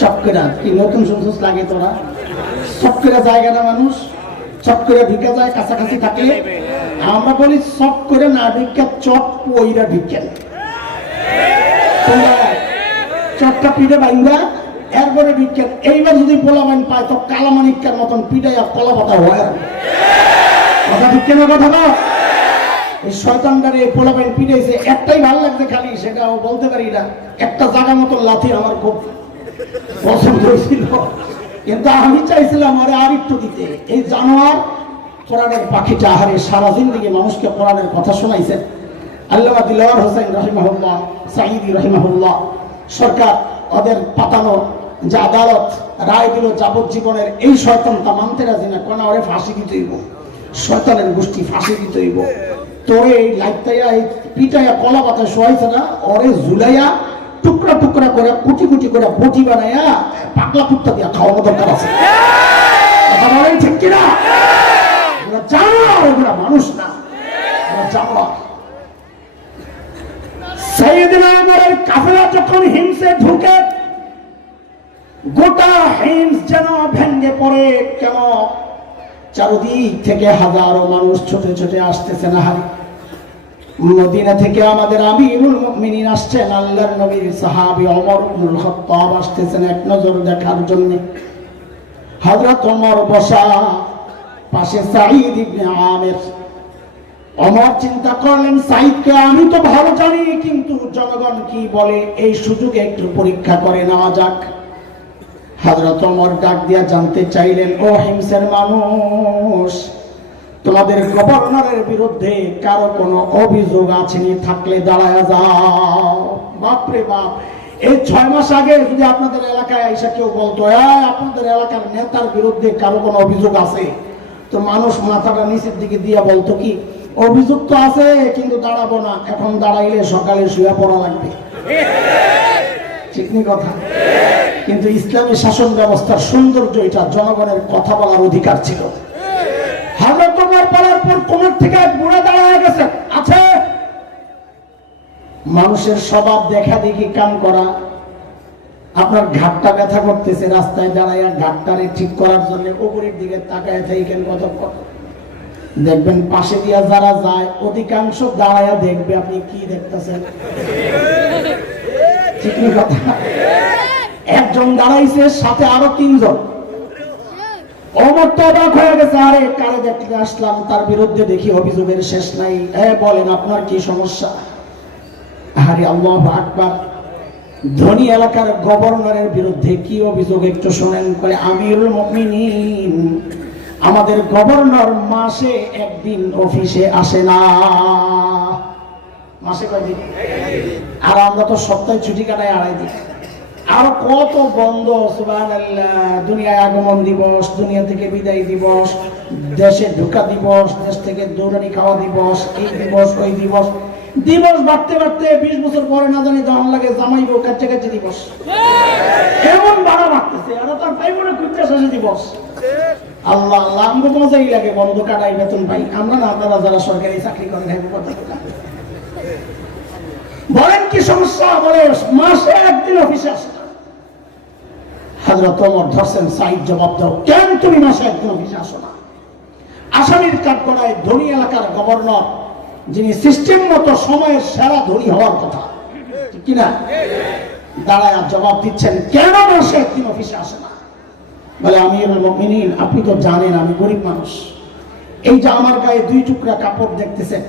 চক্করা। কি নতুন শুনছিস লাগে তোরা? চক্করা জায়গা না, মানুষ চক করে ঢুকে যায়, কাছাকাছি থাকে। আমরা বলি চক করে না ঢুকে চট পইরা ঢুকেন, চটটা পিঠে বাইন্দা এরপরে ঢুকেন। এইবার যদি পোলাবাইন পায় তো কালামানিকার মতন পিঠাইয়া কলা পাতা হয়। কথা ঠিক কেন কথা না? এই শয়তানটারে পোলাবাইন পিঠাইছে, একটাই ভালো লাগছে খালি, সেটাও বলতে পারি না। একটা জায়গা মতন লাথি আমার খুব পছন্দ হয়েছিল, কিন্তু আমি চাইছিলাম আরে আর একটু দিতে। এই জানোয়ার কোরআনের পাখিটা আহারে সারা জিন্দেগি মানুষকে কোরআনের কথা শোনাইছে। আল্লামা দিলওয়ার হোসেন রহিমাহুল্লাহ, সাঈদী রহিমাহুল্লাহ সরকার ওদের পাতানো যে আদালত রায় দিল যাবজ্জীবনের, এই শয়তানটা মানতে রাজি না, কোন ওরে ফাঁসি দিতে হইব, শয়তানের গোষ্ঠী ফাঁসি দিতে হইব। তোরে এই লাইটাইয়া এই পিটাইয়া কলা পাতা শোয়াইছে না, ওরে ঝুলাইয়া টুকরা টুকরা করে কুটি কুটি করে বটি বানাইয়া পাগলা কুত্তা দিয়া খাওয়ানো দরকার আছে। কথা বলেন ঠিক কিনা? ওরা জানোয়ার, ওরা মানুষ না, ওরা জানোয়ার। সাইয়েদনা ওমরের কাফেলা যখন হিমসে ঢুকে, গোটা হিমস যেন ভেঙে পড়ে। কেন? চারদিক থেকে হাজারো মানুষ ছুটে ছুটে আসতেছে। না হারি মদিনা থেকে আমাদের আমিরুল মুমিনিন আসছেন, আল্লাহর নবীর সাহাবী ওমর ইবনুল খাত্তাব আসতেছেন এক নজর দেখার জন্য। হযরত ওমর বসা, পাশে সাঈদ ইবনে আমির। ওমর চিন্তা করলেন, সাঈদকে আমি তো ভালো জানি, কিন্তু জনগণ কি বলে, এই সুযোগে একটু পরীক্ষা করে নেওয়া যাক। হযরত ওমর ডাক দিয়া জানতে চাইলেন, ও হিমসের মানুষ, তোমাদের গভর্নরের বিরুদ্ধে কারো কোনো অভিযোগ আছে নি? থাকলে দাঁড়ায় যাও। বাপরে বাপ, এই 6 মাস আগে যদি আপনাদের এলাকায় এসে কেউ বলতো আপনাদের এলাকার নেতার বিরুদ্ধে কারো কোনো অভিযোগ আছে, তো মানুষ মাথাটা নিচের দিকে দিয়ে বলতো কি, অভিযোগ তো আছে কিন্তু দাঁড়াবো না, এখন দাঁড়াইলে সকালে শুয়ে পড়া লাগবে। ঠিক নি কথা? কিন্তু ইসলামী শাসন ব্যবস্থার সৌন্দর্য এটা, জনগণের কথা বলার অধিকার ছিল। হযরত ওমর বলার পর কোমর থেকে বুড়া দাঁড়ায় গেছে। আছে মানুষের স্বভাব দেখা দেখি কাম করা। আপনার ঘাটটা ব্যথা করতেছে, রাস্তায় দাঁড়াইয়া ঘাটটারে ঠিক করার জন্য উপরের দিকে তাকায় থাকেন কতক্ষণ, দেখবেন পাশে দিয়া যারা যায় অধিকাংশ দাঁড়াইয়া দেখবে আপনি কি দেখতেছেন। ঠিক নি কথা? একজন দাঁড়াইছে, সাথে আরো 3 জন। ওমর তো অবাক হয়ে গেছে, আরে কারে দেখতে আসলাম, তার বিরুদ্ধে দেখি অভিযোগের শেষ নাই। বলেন আপনার কি সমস্যা? আরে আল্লাহু আকবার, ধনী এলাকার গভর্নরের বিরুদ্ধে কি অভিযোগ একটু শুনেন। করে, আমিরুল মুমিনিন, আমাদের গভর্নর মাসে একদিন অফিসে আসে না। মাসে কয়দিন? আর আমরা তো সপ্তাহে ছুটি কাটাই 2.5 দিন। আর কত বন্ধ, সুবহানাল্লাহ। দুনিয়ায় আগমন দিবস, দুনিয়া থেকে বিদায় দিবস, দেশে ঢোকা দিবস, দেশ থেকে দৌড়ানি খাওয়া দিবস, এই দিবস ওই দিবস। দিবস বাড়তে বাড়তে 20 বছর পরে না জানি তখন লাগে জামাই বউ কাছে কাছে দিবস। এমন বাড়া বাড়তেছে, আর তার ভাই বোনে খুঁজতে শেষে দিবস। আল্লাহ আল্লাহ, আমাকে তো মজাই লাগে, বন্ধ কাটাই বেতন পাই আমরা না, আপনারা যারা সরকারি চাকরি করেন বলেন কি সমস্যা? বলে মাসে একদিন অফিসে আসে না। হযরত ওমর ধরছেন, সাঈদ জবাব দাও, কেন তুমি মাসে একদিন অফিসে আসো না? আসামির কাঠগড়ায় ধনী এলাকার গভর্নর, যিনি সিস্টেম মতো সময়ের সেরা ধনী হওয়ার কথা, কিনা, দাঁড়ায় জবাব দিচ্ছেন, কেন মাসে একদিন অফিসে আসে না? বলে, আমিরুল মুমিনিন, আপনি তো জানেন আমি গরিব মানুষ। এই যে আমার গায়ে 2 টুকরা কাপড় দেখতেছেন,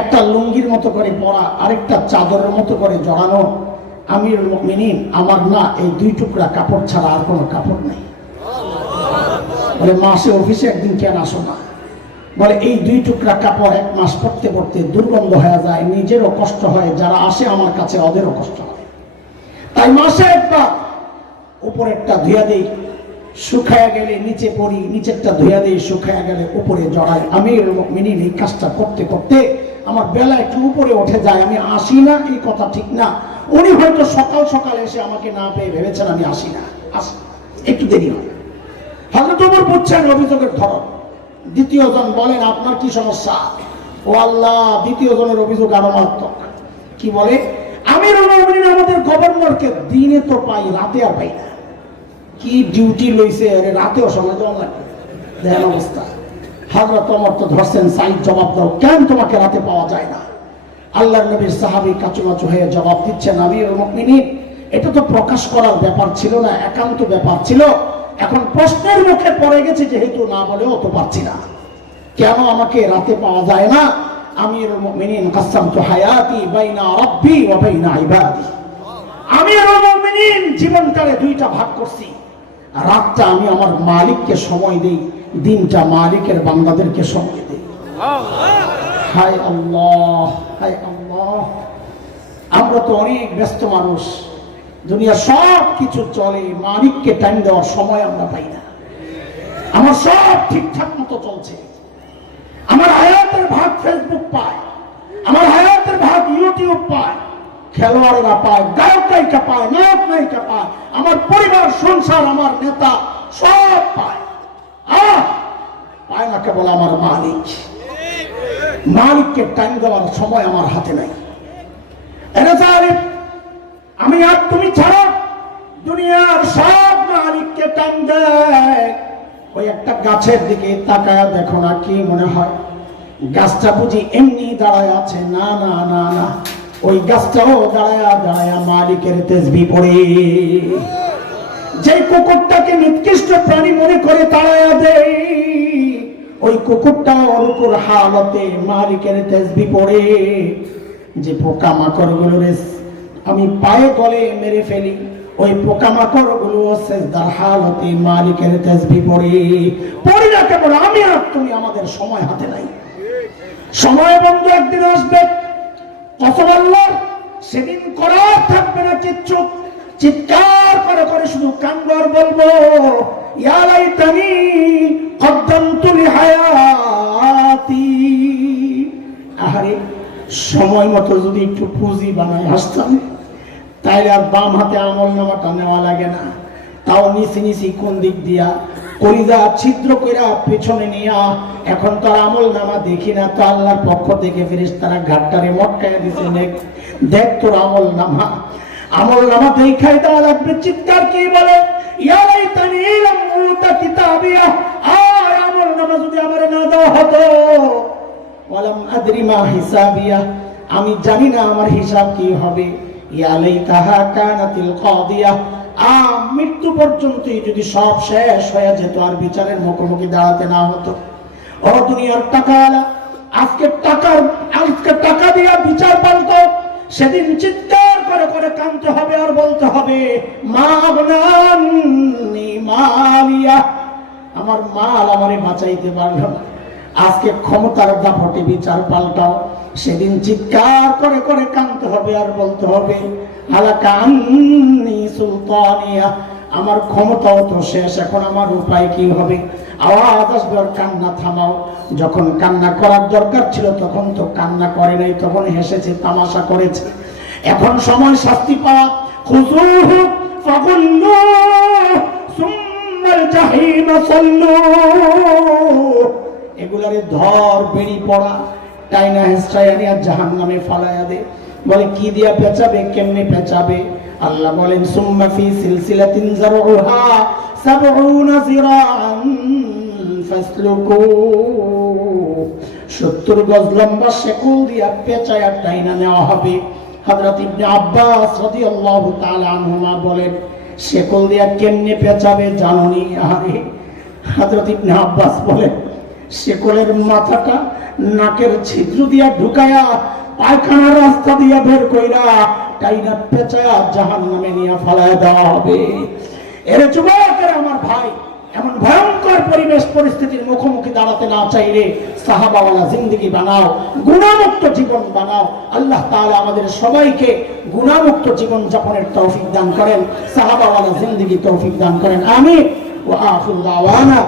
একটা লুঙ্গির মতো করে পরা, আরেকটা চাদরের মতো করে জড়ানো। আমিরুল মুমিনিন, আমার না এই 2 টুকরা কাপড় ছাড়া আর কোনো কাপড় নেই। বলে, মাসে অফিসে একদিন কেন আসো না? বলে এই 2 টুকরা কাপড় 1 মাস পরতে পরতে দুর্গন্ধ হয়ে যায়, নিজেরও কষ্ট হয়, যারা আসে আমার কাছে ওদেরও কষ্ট হয়। তাই মাসে একবার উপরেরটা ধুইয়া দেই, শুকায়া গেলে নিচে পড়ি, নিচেরটা ধুইয়া দেই, শুকায়া গেলে উপরে জড়াই। আমিরুল মুমিনিন এই কাজটা করতে করতে আমার বেলা একটু উপরে উঠে যায়। আমি আসি না এই কথা ঠিক না, উনি হয়তো সকাল সকাল এসে আমাকে না পেয়ে ভেবেছেন আমি আসি না, আসি একটু দেরি হয়। হযরত ওমর বুঝছেন অভিযোগের ধরন। দ্বিতীয় জন বলেন আপনার কি সমস্যা? ও আল্লাহ, দ্বিতীয় জনের অভিযোগ আরো মারাত্মক। কি বলে? আমিরুল মুমিনিন আমাদের গভর্নরকে দিনে তো পাই, রাতে আর পাই না। কি ডিউটি লইছে, আরে রাতেও সময় দেওয়া লাগবে। দেখেন অবস্থা। হযরত ওমর তো ধরছেন, সাইদ জবাব দাও, কেন তোমাকে রাতে পাওয়া যায় না? আল্লাহর নবীর সাহাবী কাচুমাচু হয়ে জবাব দিচ্ছেন, আমিরুল মুমিনিন এটা তো প্রকাশ করার ব্যাপার ছিল না, একান্ত ব্যাপার ছিল। এখন প্রশ্নের মুখে পড়ে গেছে, যেহেতু না বলেও তো পারছি না, কেন আমাকে রাতে পাওয়া যায় না? আমিরুল মুমিনিন কাসামতু হায়াতি বাইনা রাব্বি ওয়া বাইনা ইবাদি। আমিরুল মুমিনিন জীবনটারে 2টা ভাগ করছি। রাতটা আমি আমার মালিককে সময় দেই, দিনটা মালিকের বান্দাদেরকে সময় দেই। হায় আল্লাহ, হায় আল্লাহ। আমরা তো অনেক ব্যস্ত মানুষ, দুনিয়া সব কিছু চলে, মালিককে টাইম দেওয়ার সময় আমরা পাই না। আমার সব ঠিকঠাক মতো চলছে, আমার হায়াতের ভাগ ফেসবুক পায়, আমার হায়াতের ভাগ ইউটিউব পায়, খেলোয়াড়রা পায়, গায়ক গায়িকা পায়, নায়ক নায়িকা পায়, আমার পরিবার সংসার, আমার নেতা সব পায়। পায় না কেবল আমার মালিক। মালিককে টাইম দেওয়ার সময় আমার হাতে নাই। আমি আর তুমি ছাড়া দুনিয়ার সব মালিককে টাইম দেয়। ওই একটা গাছের দিকে তাকায় দেখো না, কি মনে হয় গাছটা বুঝি এমনি দাঁড়ায় আছে? না না না না, ওই গাছটাও দাঁড়ায়া দাঁড়ায়া মালিকের তাসবিহ পড়ে। যে কুকুরটাকে নিকৃষ্ট প্রাণী মনে করে তাড়ায়া দেয়, ওই কুকুরটাও রুকুর হালতে মালিকের তাসবিহ পড়ে। যে পোকামাকড় গুলো আমি পায়ে গলে মেরে ফেলি, ওই পোকামাকড় গুলো সেজদার হালতে মালিকের তাসবিহ পড়ে। পড়ি না কেবল আমি আর তুমি, আমাদের সময় হাতে নাই। সময় বন্ধ একদিন আসবে, কসম আল্লাহর, সেদিন করার থাকবে না কিচ্ছু। চিৎকার করে করে শুধু কান্দব আর বলবো, ইয়া লাইতানি কদ্দামতু লিহায়াতি। আহারে, সময় মতো যদি একটু পুঁজি বানায় আসতাম, তাইলে আর বাম হাতে আমল নামাটা নেওয়া লাগে না। তাও নিচি নিচি কোন দিক দিয়া কলিজা ছিদ্র কইরা পেছনে নিয়া, এখন তো আর আমল নামা দেখি না, তো আল্লাহর পক্ষ থেকে ফেরেশতারা ঘাটটারে মটকায়া দিছে, দেখ তোর আমল নামা। আমল নামা দেখাই দেওয়া লাগবে। চিৎকার কি বলে, ইয়া লাইতানি লাম উতা কিতাবিয়া, আয় আমল নামা যদি আমারে না দেওয়া হতো। ওয়ালাম আদরি মা হিসাবিয়া, আমি জানি না আমার হিসাব কি হবে। ইয়া লাইতাহা কানাতিল কাদিয়া, মৃত্যু পর্যন্তই যদি সব শেষ হয়ে যেত, আর বিচারের মুখোমুখি দাঁড়াতে না হতো। ও দুনিয়ার টাকাওয়ালা, আজকে টাকা দিয়া বিচার পাল্টো, সেদিন চিৎকার করে করে কাঁদতে হবে আর বলতে হবে, মাগনানি মালিয়া, আমার মাল আমারে বাঁচাইতে পারল না। আজকে ক্ষমতার দাপটে বিচার পাল্টাও, সেদিন চিৎকার করে করে কাঁদতে হবে আর বলতে হবে, হালাকা আন্নি সুলতানিয়া, আমার ক্ষমতাও তো শেষ, এখন আমার উপায় কি হবে? আওয়াজ আসবে আর কান্না থামাও। যখন কান্না করার দরকার ছিল তখন তো কান্না করে নাই, তখন হেসেছে, তামাশা করেছে। এখন সময় শাস্তি পাওয়া। খুযুহু ফাগুল্লু সুম্মাল জাহিম সাল্লু, এগুলারে ধর, বেড়ি পড়া, টাইনা হেসরাইয়া নিয়া জাহান্নামে ফালাইয়া দে। বলে কি দিয়া পেঁচাবে, কেমনে পেঁচাবে? আল্লাহ বলেন, সুম্মা ফি সিলসিলাতিন যারউহা ৭০ যিরাআন ফাসলুকু, ৭০ গজ লম্বা শেকল দিয়া পেঁচায়া টাইনা নেওয়া হবে। হযরত ইবনে আব্বাস রাদিয়াল্লাহু তাআলা আনহুমা বলেন, শেকল দিয়া কেমনে পেঁচাবে জানোনি? আরে হযরত ইবনে আব্বাস বলেন, শেকলের মাথাটা নাকের ছিদ্র দিয়া ঢুকায়া পায়খানার রাস্তা দিয়া বের কইরা টাইনা পেঁচায়া জাহান্নামে নিয়ে ফালায় দেওয়া হবে। এর যুবকের আমার ভাই, এমন ভয়ঙ্কর পরিবেশ পরিস্থিতির মুখোমুখি দাঁড়াতে না চাইলে সাহাবাওয়ালা জিন্দেগি বানাও, গুনাহমুক্ত জীবন বানাও। আল্লাহ তাআলা আমাদের সবাইকে গুনাহমুক্ত জীবন যাপনের তৌফিক দান করেন, সাহাবাওয়ালা জিন্দেগি তৌফিক দান করেন। আমিন। ওয়া আখিরু দাওয়ানা